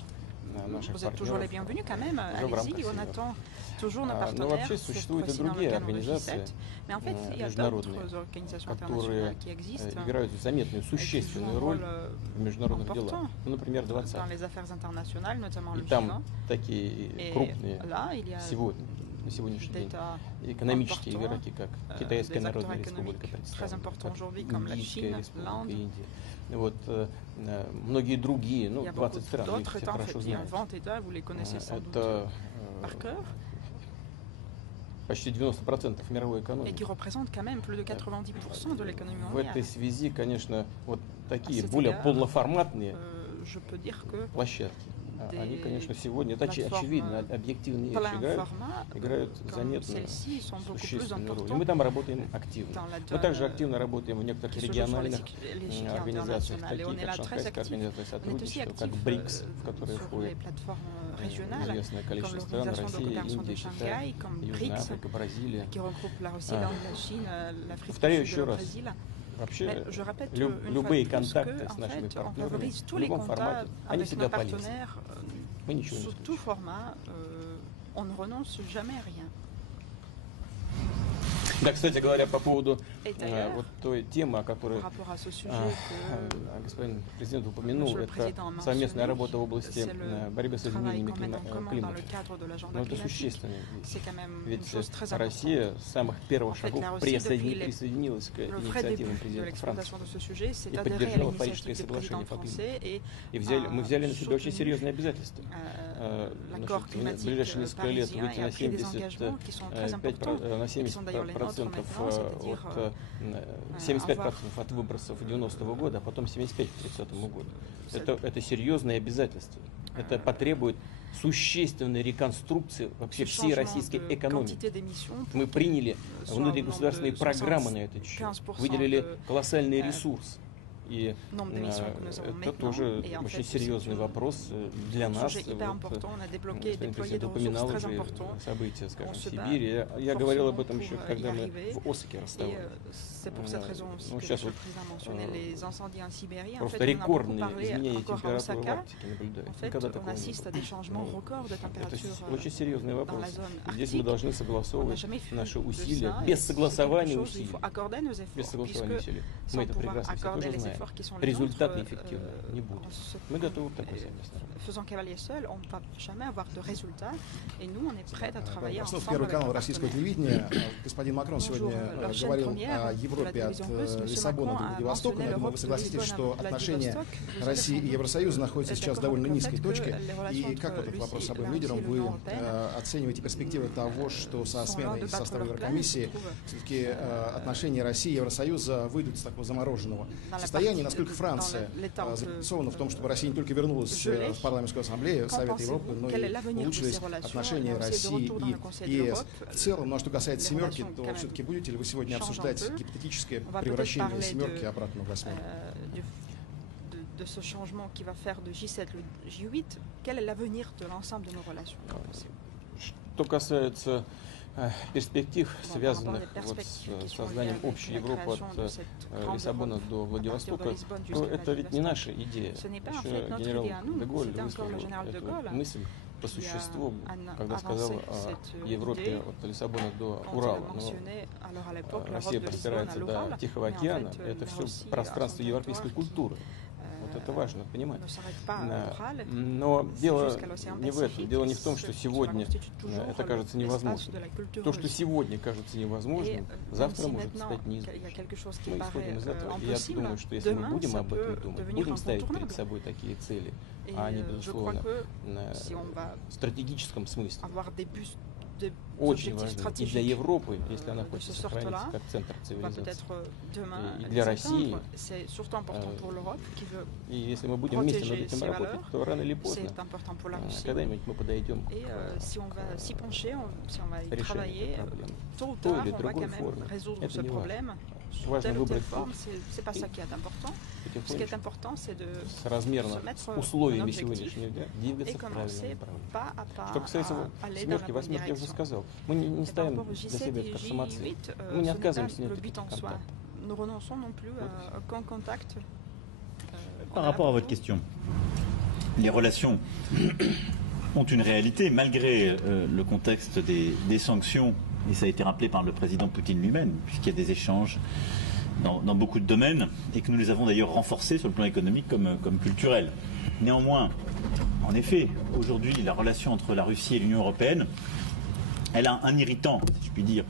наших vous êtes toujours les партнеров. bienvenus quand même, уже в рамках allez-y, on семерки. attend toujours nos Но partenaires, вообще cette существуют и fois-ci dans le другие cadre du организации, G7. Mais en fait, il y a международные, d'autres organisations которые internationales qui existent, играют заметную, et qui jouent существенную un роль rôle в международных делах. important Ну, например, dans 20. les affaires internationales, notamment И le G20. там такие Et крупные là, il y a сегодня, на сегодняшний день, d'États экономические importants, игроки, как Китайская des Народная acteurs Республика économiques très представлена, importants как aujourd'hui, comme la Индийская Chine, Республика, l'Inde. Индия. Вот, многие другие, ну, Il y a 20 beaucoup стран, вы их d'autres все États, en хорошо fait, il y a знаете. 20 États, vous les connaissez sans doute Это par cœur, почти 90% мировой et экономики. qui représentent quand même plus de 90% de l'économie В этой mondiale. связи, конечно, вот такие cet более égard, полноформатные Je peux dire que площадки, они, des конечно, сегодня, это платформы очевидно, объективные вещи plein играют, format, играют comme заметную, celles-ci, sont beaucoup plus существенную роль. И importants мы там работаем активно. dans la Мы также donne активно работаем в некоторых qui se joue sur региональных l'échiquier организациях, international. Et on таких est как là très Шанхайская actifs. организация On est aussi сотрудничества, как actifs БРИКС, в которые sur les входят plateformes régionales, известное comme количество стран, l'Organisation de Россия, coopération de Индия, Китай, Shanghai, comme Южная BRICS, Африка, Бразилия. qui regroupe la Russie, l'Inde, la Chine, l'Afrique Повторяю du Sud еще et le раз, Brésil. вообще Mais je répète любые une fois de plus контакты que, с en нашими fait, on партнерами favorise в tous les любом contacts формате, они avec всегда nos полезны. partenaires Мы ничего не sous tout исключим. format. On ne renonce jamais à rien. Да, кстати говоря, по поводу Et d'ailleurs, вот той темы, о которой par rapport à ce sujet господин президент упомянул, Monsieur le это Président a совместная mentionné, работа в области c'est le борьбы с travail изменениями qu'on met en commun dans климата. le cadre de l'agenda Но это climatique, существенная c'est вещь. quand même une Ведь chose très importante. Россия с самых первых En fait, шагов la Russie, depuis присоединилась к Le vrai инициативам début de президента Франции. l'exploitation de ce sujet, c'est Et d'adhérer à поддержала Парижское l'initiative du président соглашение по климату. français et И мы взяли на себя очень серьезные обязательства. l'accord В climatique ближайшие несколько лет parisien выйти et на a pris des engagements qui sont très importants, на et qui sont d'ailleurs les nôtres 70% maintenant, c'est-à-dire от 75% от выбросов 90-го года, а потом 75% к 30-му году. Это серьезные обязательства. Это потребует существенной реконструкции вообще всей российской экономики. Мы приняли внутригосударственные программы на этот счет, выделили колоссальный ресурс. И это тоже очень серьезный вопрос для нас. Господин президент упоминал уже события, скажем, в Сибири. Я говорил об этом еще, когда мы в Осаке расставались. Ну, сейчас вот просто рекордные изменения температуры в Арктике наблюдаются. Никогда такого не было. Это очень серьезный вопрос. Здесь мы должны согласовывать наши усилия без согласования усилий. Без согласования усилий. Мы это прекрасно все тоже знаем. Результат неэффективный не будет. Мы готовы к такой совместной работе. Faisant cavalier seul, on ne va jamais avoir de résultats. Et nous, on est prêts à travailler Простов, ensemble. Первый канал российского телевидения. Господин Макрон сегодня говорил о Европе от Лиссабона до Владивостока. Я думаю, вы согласитесь, что отношения России и Евросоюза находятся сейчас в довольно низкой точке. И как вот этот вопрос с обоим лидером вы оцениваете перспективы того, что со сменой состава Еврокомиссии все-таки отношения России и Евросоюза выйдут из такого замороженного состояния? Насколько Франция заинтересована в том, чтобы Россия не только вернулась в парламентскую ассамблею Совета Европы, но и улучшились отношения России и ЕС в целом. Ну а что касается семерки, то все-таки будете ли вы сегодня обсуждать гипотетическое превращение семерки обратно в восьмерку? De ce changement qui va faire de J7 le J8, quel est l'avenir de l'ensemble de nos relations? Что касается перспектив, связанных вот с созданием общей Европы от Лиссабона до Владивостока, то это ведь не наша идея. Еще генерал де Голль высказал эту мысль по существу, когда сказал о Европе от Лиссабона до Урала. Но Россия простирается до Тихого океана, это все пространство европейской культуры. Вот это важно понимать. Но дело не в этом. Дело не в том, что сегодня это кажется невозможным. То, что сегодня кажется невозможным, завтра может стать неизбежным. Мы исходим из этого. И я думаю, что если мы будем об этом думать, будем ставить перед собой такие цели, а они, безусловно, в стратегическом смысле, очень важно и для Европы, если она хочет сохраниться как центр цивилизации, и для России. И если мы будем вместе над этим работать, то рано или поздно, когда-нибудь мы подойдем к решению проблем. В той или другой форме. Это не важно. Важно выбрать с размерно условиями сегодняшнего дня двигаться в правильном направлении. Что касается семерки, восьмерки, я уже сказал. Мы не ставим для себя это как самоцель. Мы не отказываемся от этих контактов. Par rapport à votre question, les relations ont une réalité malgré le contexte des sanctions, et ça a été rappelé par le président Poutine lui-même, puisqu'il y a des échanges dans beaucoup de domaines, et que nous les avons d'ailleurs renforcés sur le plan économique comme culturel. Néanmoins, en effet, aujourd'hui, la relation entre la Russie et l'Union européenne, elle a un irritant, si je puis dire,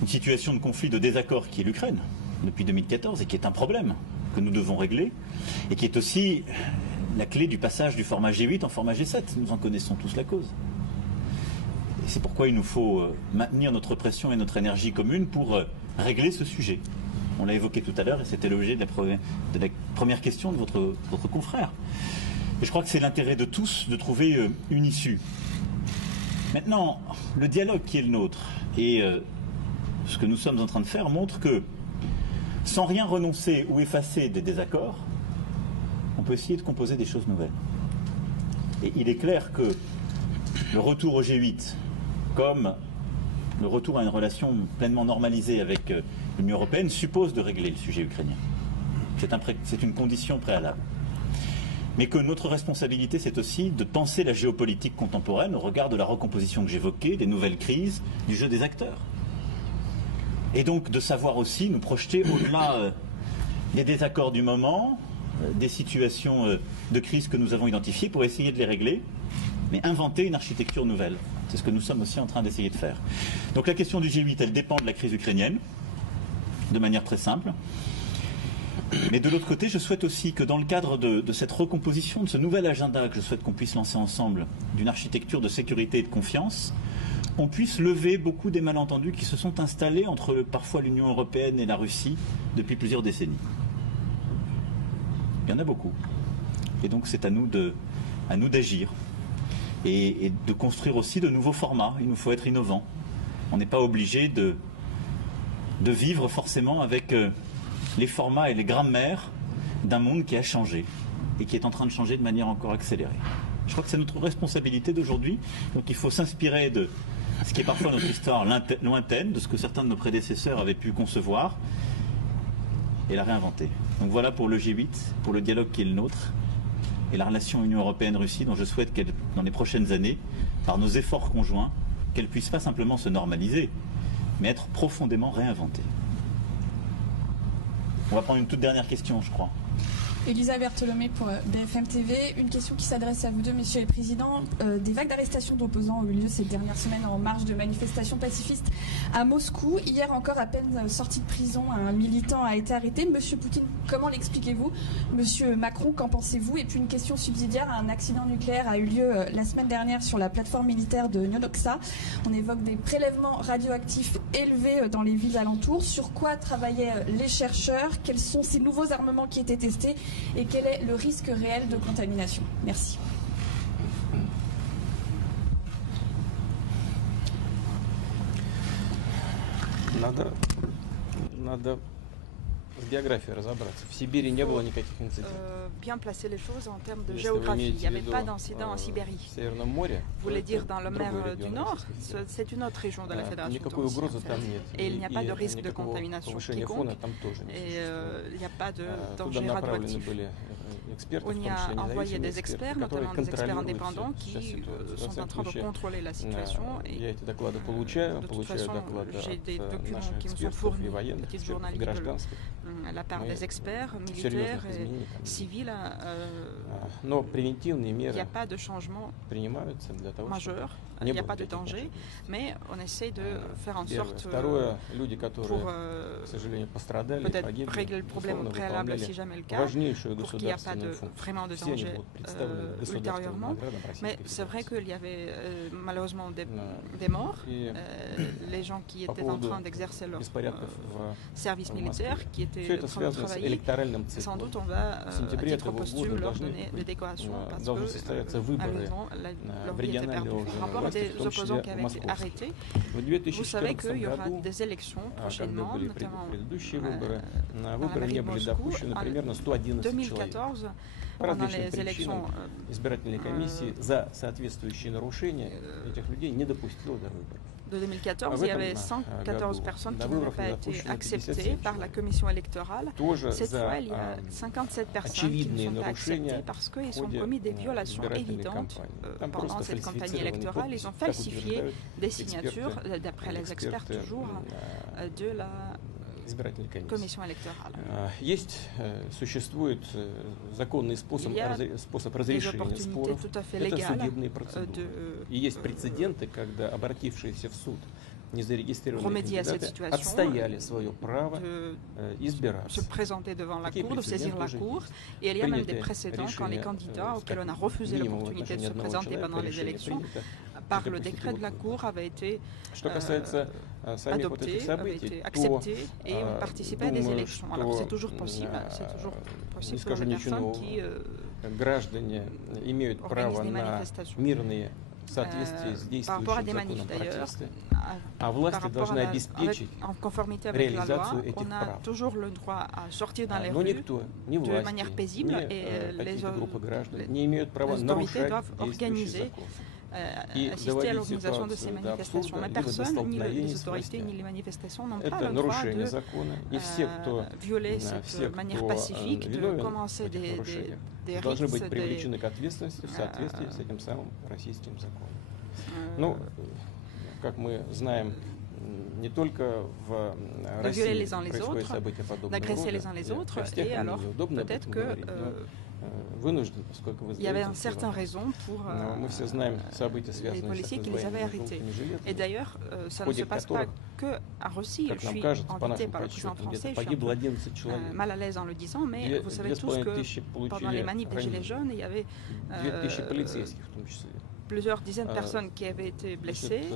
une situation de conflit, de désaccord qui est l'Ukraine, depuis 2014, et qui est un problème que nous devons régler, et qui est aussi la clé du passage du format G8 en format G7. Nous en connaissons tous la cause. Et c'est pourquoi il nous faut maintenir notre pression et notre énergie commune pour régler ce sujet. On l'a évoqué tout à l'heure, et c'était l'objet de la première question de votre confrère. Et je crois que c'est l'intérêt de tous de trouver une issue. Maintenant, le dialogue qui est le nôtre, et ce que nous sommes en train de faire, montre que sans rien renoncer ou effacer des désaccords, on peut essayer de composer des choses nouvelles. Et il est clair que le retour au G8, comme le retour à une relation pleinement normalisée avec l'Union européenne, suppose de régler le sujet ukrainien. C'est une condition préalable. Mais que notre responsabilité, c'est aussi de penser la géopolitique contemporaine au regard de la recomposition que j'évoquais, des nouvelles crises, du jeu des acteurs. Et donc de savoir aussi nous projeter au-delà des désaccords du moment, des situations de crise que nous avons identifiées pour essayer de les régler, mais inventer une architecture nouvelle. C'est ce que nous sommes aussi en train d'essayer de faire. Donc la question du G8, elle dépend de la crise ukrainienne, de manière très simple. Mais de l'autre côté, je souhaite aussi que dans le cadre de cette recomposition, de ce nouvel agenda que je souhaite qu'on puisse lancer ensemble, d'une architecture de sécurité et de confiance, on puisse lever beaucoup des malentendus qui se sont installés entre parfois l'Union européenne et la Russie depuis plusieurs décennies. Il y en a beaucoup. Et donc c'est à nous d'agir et de construire aussi de nouveaux formats. Il nous faut être innovants. On n'est pas obligé de vivre forcément avec les formats et les grammaires d'un monde qui a changé et qui est en train de changer de manière encore accélérée. Je crois que c'est notre responsabilité d'aujourd'hui. Donc il faut s'inspirer de ce qui est parfois notre histoire lointaine, de ce que certains de nos prédécesseurs avaient pu concevoir, et la réinventer. Donc voilà pour le G8, pour le dialogue qui est le nôtre, et la relation Union européenne-Russie, dont je souhaite qu'elle, dans les prochaines années, par nos efforts conjoints, qu'elle puisse pas simplement se normaliser, mais être profondément réinventée. On va prendre une toute dernière question, je crois. Elisa Bertholomé pour BFM TV. Une question qui s'adresse à vous deux, messieurs les présidents. Des vagues d'arrestations d'opposants ont eu lieu ces dernières semaines en marge de manifestations pacifistes à Moscou. Hier encore, à peine sorti de prison, un militant a été arrêté. Monsieur Poutine, comment l'expliquez-vous? Monsieur Macron, qu'en pensez-vous? Et puis une question subsidiaire, un accident nucléaire a eu lieu la semaine dernière sur la plateforme militaire de Nonoxa. On évoque des prélèvements radioactifs élevés dans les villes alentours. Sur quoi travaillaient les chercheurs? Quels sont ces nouveaux armements qui étaient testés? Et quel est le risque réel de contamination? Merci. Надо в географии разобраться. В Сибири не было никаких инцидентов. Bien placer les choses en termes de géographie. Il n'y avait pas d'incident en Sibérie. Vous voulez dire dans la mer du Nord? C'est une autre région de la Fédération de Russie. Et il n'y a pas de risque de contamination quelconque. Et il n'y a pas de danger radioactif. On y a envoyé des experts, notamment des experts indépendants, qui sont en train de contrôler la situation. Et, de toute façon, j'ai des documents qui me sont fournis, petite journaliste, à la part des experts, militaires et civils. Il n'y a pas de changement majeur, il n'y a pas de danger, mais on essaie de faire en sorte pour peut-être régler le problème au préalable si jamais le cas, pour qu'il n'y ait pas vraiment de danger ultérieurement. Mais c'est vrai qu'il y avait malheureusement des morts, les gens qui étaient en train d'exercer leur service militaire, qui étaient en train de travailler. Sans doute on va, à titre posthume, leur donner des décorations parce que malheureusement leur vie était perdue. Par rapport à des opposants qui avaient été arrêtés, vous savez qu'il y aura des élections prochainement, notamment à la ville de Moscou. En 2014, pendant les élections de 2014, il y avait 114 personnes qui n'avaient pas été acceptées par la commission électorale. Cette fois, il y a 57 personnes qui ne sont pas acceptées parce qu'ils ont commis des violations évidentes pendant cette campagne électorale. Ils ont falsifié des signatures, d'après les experts toujours, de la commission électorale. Существует законный способ разрешения споров. Это судебный процедуры. И есть прецеденты, когда обратившиеся в суд незарегистрированные кандидаты отстояли свое право избираться. Se présenter devant la cour, de saisir la cour. Et il y a même des précédents quand les candidats auxquels on a refusé l'opportunité de se présenter pendant les élections, par le décret de la cour, avaient été adoptés, avaient été acceptés et ont participé à des élections. Alors c'est toujours possible pour les personnes qui organisent des manifestations. Par rapport à des manifs d'ailleurs, en conformité avec la loi, on a toujours le droit à sortir dans les rues de manière paisible et les autorités doivent organiser, assister à l'organisation de ces manifestations. Mais personne, ni les autorités, ni les manifestations n'ont pas le droit de violer cette manière pacifique, de commencer des должны быть привлечены к ответственности в соответствии с этим самым российским законом. Ну, как мы знаем, не только в России происходят события подобного рода, в тех неудобно об этом говорить, но вынужден, поскольку вы знаете, но мы все знаем события, связанные с военными желтыми жилетами. Et d'ailleurs, ça ne se passe pas que à Russie. Je suis invité par le président français, je suis mal à l'aise en le disant, mais vous savez tous que pendant les manifs des Gilets jaunes, il y avait plusieurs dizaines de personnes qui avaient été blessées. Il y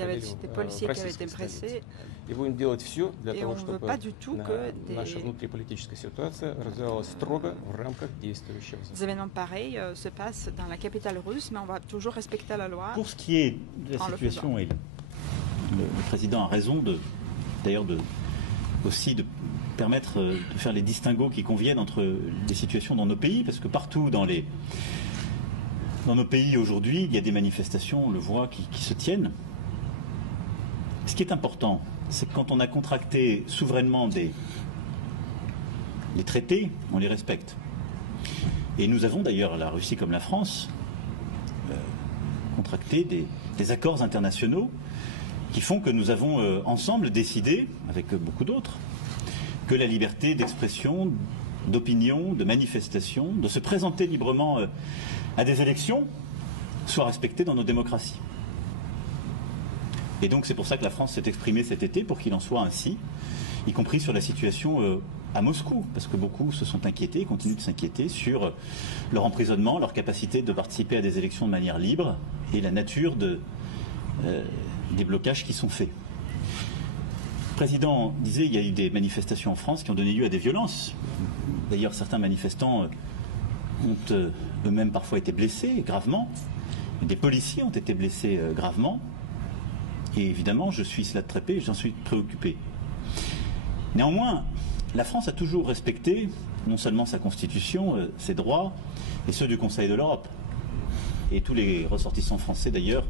avait des policiers qui avaient été blessés. Et on ne veut pas du tout que des événements pareils se passent dans la capitale russe, mais on va toujours respecter la loi. Pour ce qui est de la situation, le président a raison aussi de permettre de faire les distinguos qui conviennent entre les situations dans nos pays, parce que partout dans nos pays aujourd'hui, il y a des manifestations, on le voit, qui se tiennent. Ce qui est important, c'est que quand on a contracté souverainement des traités, on les respecte. Et nous avons d'ailleurs, la Russie comme la France, contracté des accords internationaux qui font que nous avons ensemble décidé, avec beaucoup d'autres, que la liberté d'expression, d'opinion, de manifestation, de se présenter librement à des élections soit respectée dans nos démocraties. Et donc c'est pour ça que la France s'est exprimée cet été pour qu'il en soit ainsi, y compris sur la situation à Moscou, parce que beaucoup se sont inquiétés, continuent de s'inquiéter sur leur emprisonnement, leur capacité de participer à des élections de manière libre et la nature des blocages qui sont faits. Le président disait qu'il y a eu des manifestations en France qui ont donné lieu à des violences. D'ailleurs, certains manifestants ont eux-mêmes parfois été blessés gravement. Des policiers ont été blessés gravement. Et évidemment, je suis cela de très près et j'en suis préoccupé. Néanmoins, la France a toujours respecté non seulement sa constitution, ses droits, et ceux du Conseil de l'Europe. Et tous les ressortissants français, d'ailleurs,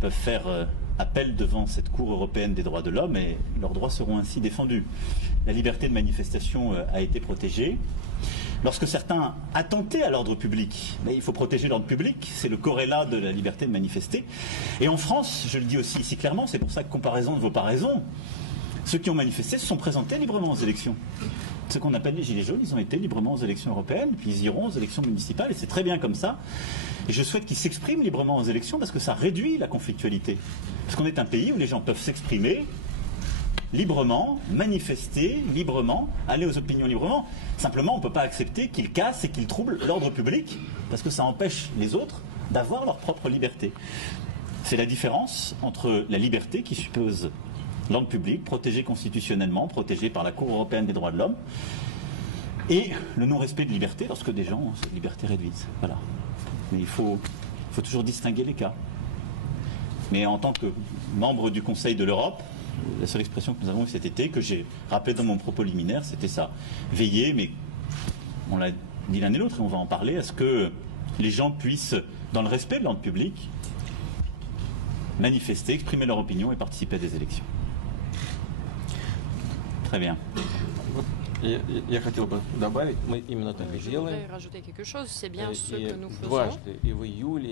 peuvent faire appellent devant cette Cour européenne des droits de l'homme et leurs droits seront ainsi défendus. La liberté de manifestation a été protégée. Lorsque certains attentaient à l'ordre public, mais il faut protéger l'ordre public, c'est le corrélat de la liberté de manifester. Et en France, je le dis aussi ici clairement, c'est pour ça que comparaison ne vaut pas raison, ceux qui ont manifesté se sont présentés librement aux élections. Ce qu'on appelle les Gilets jaunes, ils ont été librement aux élections européennes, puis ils iront aux élections municipales, et c'est très bien comme ça. Et je souhaite qu'ils s'expriment librement aux élections parce que ça réduit la conflictualité. Parce qu'on est un pays où les gens peuvent s'exprimer librement, manifester librement, aller aux opinions librement. Simplement, on ne peut pas accepter qu'ils cassent et qu'ils troublent l'ordre public, parce que ça empêche les autres d'avoir leur propre liberté. C'est la différence entre la liberté qui suppose l'ordre public, protégé constitutionnellement, protégé par la Cour européenne des droits de l'homme, et le non-respect de liberté lorsque des gens ont cette liberté réduite. Voilà. Mais il faut toujours distinguer les cas. Mais en tant que membre du Conseil de l'Europe, la seule expression que nous avons eue cet été, que j'ai rappelé dans mon propos liminaire, c'était ça. Veiller, mais on l'a dit l'un et l'autre, et on va en parler, à ce que les gens puissent, dans le respect de l'ordre public, manifester, exprimer leur opinion et participer à des élections. Très bien. Я хотел бы добавить, мы именно так и делаем. Rajouter quelque chose, c'est bien ce que nous faisons.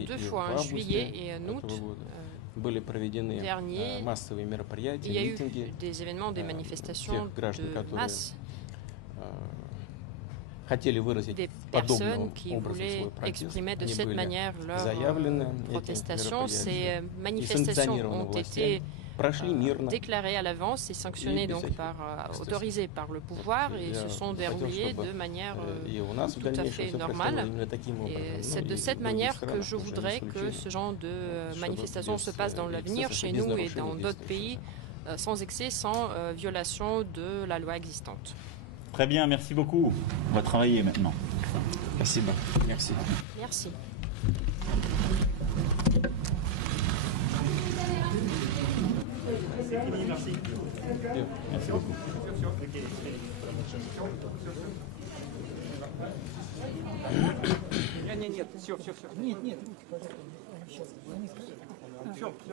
Deux fois en juillet et en août dernier, il y a eu des événements, des manifestations de masse. Des personnes qui voulaient exprimer de cette manière leur protestation. Ces manifestations ont été déclarées à l'avance et sanctionnées donc autorisées par le pouvoir et se sont déroulées de manière tout à fait normale. Et c'est de cette manière que je voudrais que ce genre de manifestation se passe dans l'avenir chez nous et dans d'autres pays sans excès, sans violation de la loi existante. Très bien, merci beaucoup. On va travailler maintenant. Merci. Merci. Merci. Merci. Merci beaucoup. Нет, все. Нет.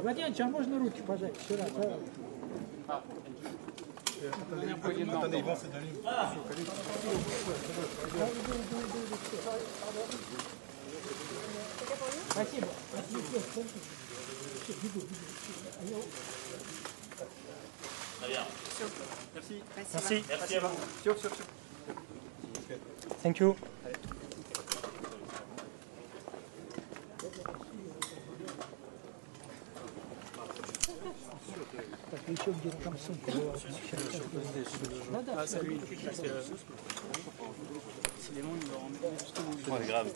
Владимирович, а можно руки пожать? Еще раз. Attendez, ils vont se donner. Спасибо. Très bien. Merci. Merci à vous. Все. Thank you. Еще где-то там сумка была. C'est lui. C'est les mondes, grave.